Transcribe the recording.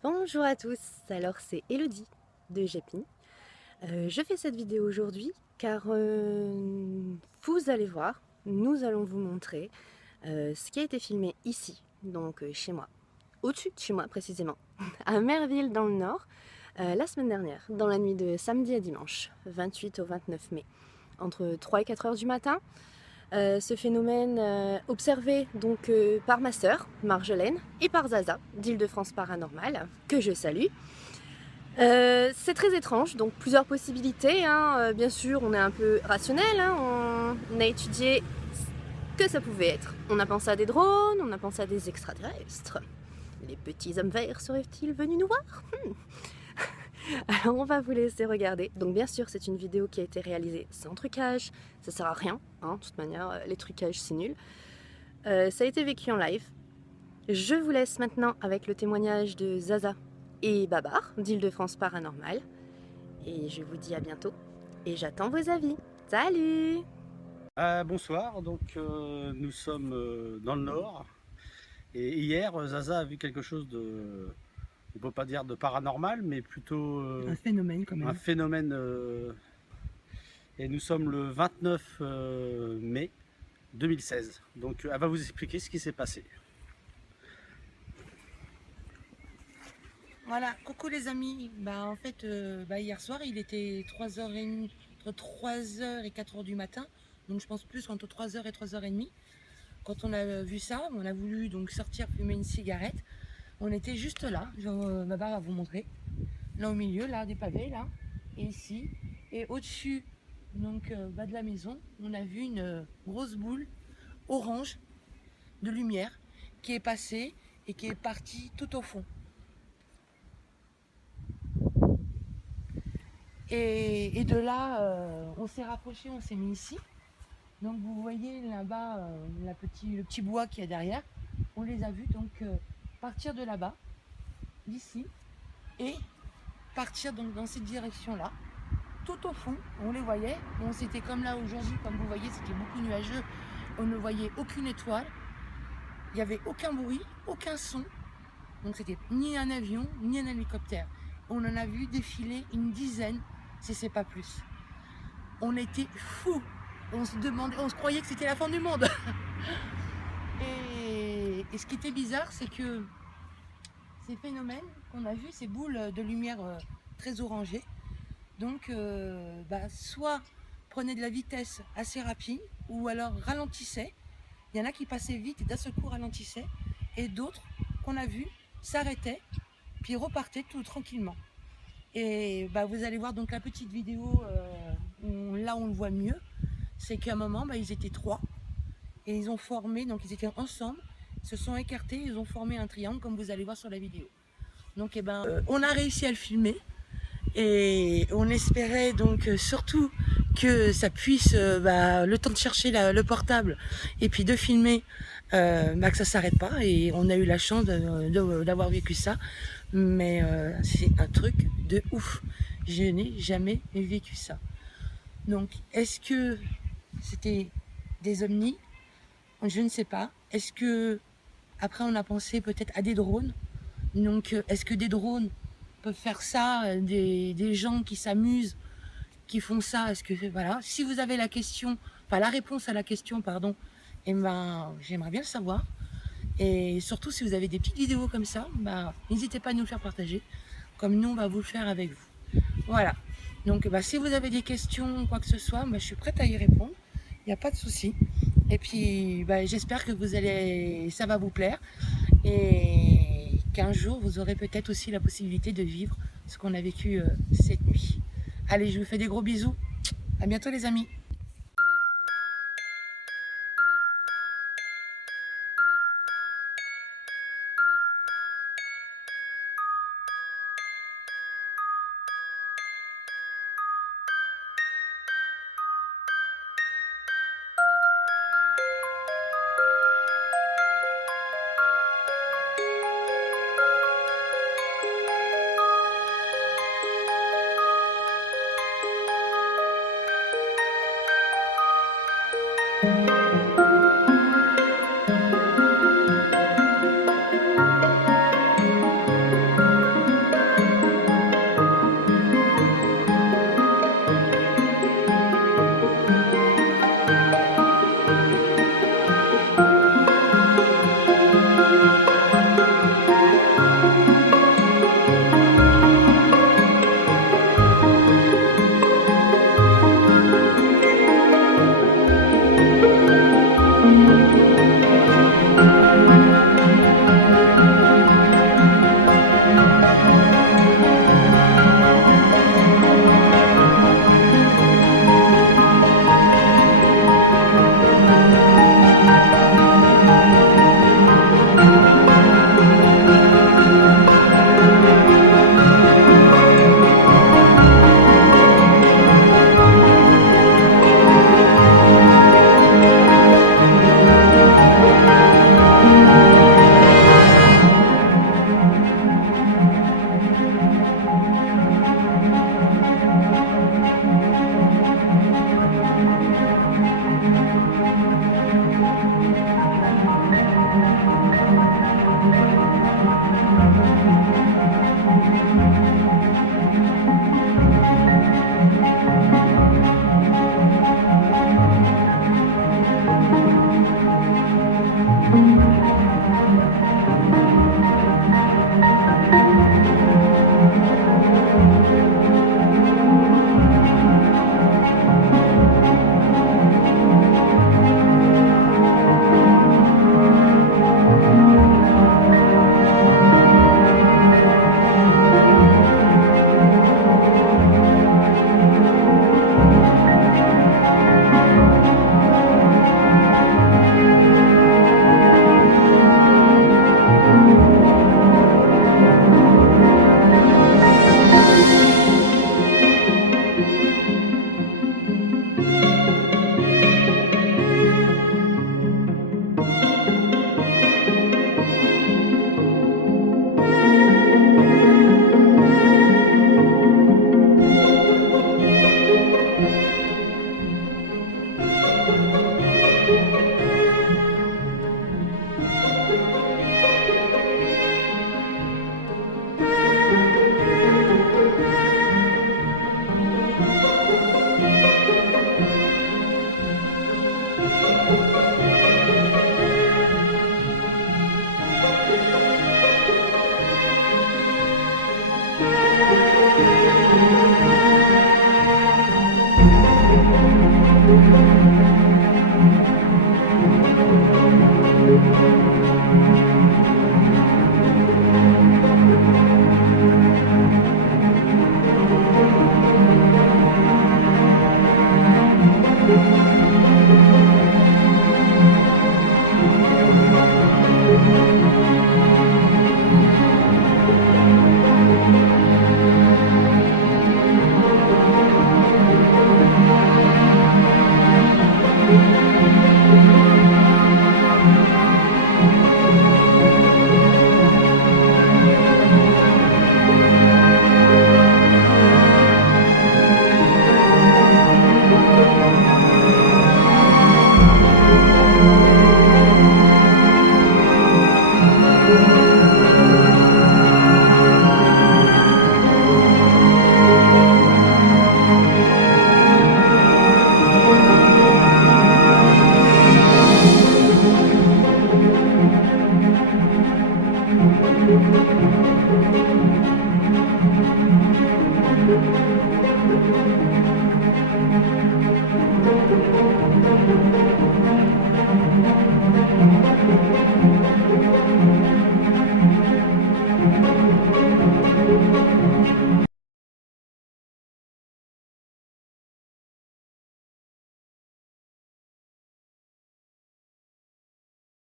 Bonjour à tous, alors c'est Elodie de Japy. Je fais cette vidéo aujourd'hui car vous allez voir, nous allons vous montrer ce qui a été filmé ici, donc chez moi, au-dessus de chez moi précisément, à Merville dans le Nord, la semaine dernière, dans la nuit de samedi à dimanche, 28 au 29 mai, entre 3 et 4 heures du matin. Ce phénomène observé donc par ma sœur Marjolaine et par Zaza d'Île-de-France Paranormal, que je salue. C'est très étrange, donc plusieurs possibilités, hein. Bien sûr on est un peu rationnel, hein. On a étudié ce que ça pouvait être. On a pensé à des drones, on a pensé à des extraterrestres. Les petits hommes verts seraient-ils venus nous voir? Alors on va vous laisser regarder. Donc bien sûr c'est une vidéo qui a été réalisée sans trucage, ça sert à rien, hein. De toute manière les trucages c'est nul. Ça a été vécu en live. Je vous laisse maintenant avec le témoignage de Zaza et Babar d'Île-de-France Paranormal. Et je vous dis à bientôt et j'attends vos avis. Salut! Bonsoir, donc nous sommes dans le Nord et hier Zaza a vu quelque chose de, on peut pas dire de paranormal, mais plutôt Un phénomène quand un même. phénomène et nous sommes le 29 mai 2016, donc elle va vous expliquer ce qui s'est passé. Voilà, coucou les amis. En fait, hier soir, il était 3h30, entre 3h et 4h du matin. Donc je pense plus entre 3h et 3h30. Quand on a vu ça, on a voulu donc sortir fumer une cigarette. On était juste là, Baba va vous montrer. Là au milieu, là, des pavés, là. Et ici. Et au-dessus, donc bas de la maison, on a vu une grosse boule orange de lumière qui est passée et qui est partie tout au fond. Et de là, on s'est rapproché, on s'est mis ici. Donc vous voyez là-bas le petit bois qu'il y a derrière. On les a vus donc partir de là-bas, d'ici, et partir donc dans cette direction-là. Tout au fond, on les voyait. Bon, c'était comme là aujourd'hui, comme vous voyez, c'était beaucoup nuageux. On ne voyait aucune étoile. Il n'y avait aucun bruit, aucun son. Donc c'était ni un avion, ni un hélicoptère. On en a vu défiler une dizaine, si c'est pas plus. On était fous. On se demandait, on se croyait que c'était la fin du monde. Et ce qui était bizarre, c'est que ces phénomènes qu'on a vus, ces boules de lumière très orangées, donc soit prenaient de la vitesse assez rapide, ou alors ralentissaient. Il y en a qui passaient vite et d'un seul coup ralentissaient, et d'autres qu'on a vus s'arrêtaient, puis repartaient tout tranquillement. Et vous allez voir donc la petite vidéo, là on le voit mieux, c'est qu'à un moment ils étaient trois et ils ont formé, donc ils étaient ensemble, ils se sont écartés, ils ont formé un triangle comme vous allez voir sur la vidéo. Donc on a réussi à le filmer et on espérait donc surtout que ça puisse, le temps de chercher le portable et puis de filmer, que ça s'arrête pas, et on a eu la chance d'avoir vécu ça. Mais c'est un truc de ouf. Je n'ai jamais vécu ça. Donc, est-ce que c'était des ovnis? Je ne sais pas. Est-ce que, après, on a pensé peut-être à des drones? Donc, est-ce que des drones peuvent faire ça? Des gens qui s'amusent, qui font ça? Est-ce que, voilà. Si vous avez la question, enfin la réponse à la question, pardon, j'aimerais bien le savoir. Et surtout, si vous avez des petites vidéos comme ça, n'hésitez pas à nous le faire partager, comme nous, on va vous le faire avec vous. Voilà. Donc, si vous avez des questions, quoi que ce soit, je suis prête à y répondre. Il n'y a pas de souci. Et puis, j'espère que ça va vous plaire. Et qu'un jour, vous aurez peut-être aussi la possibilité de vivre ce qu'on a vécu cette nuit. Allez, je vous fais des gros bisous. À bientôt, les amis.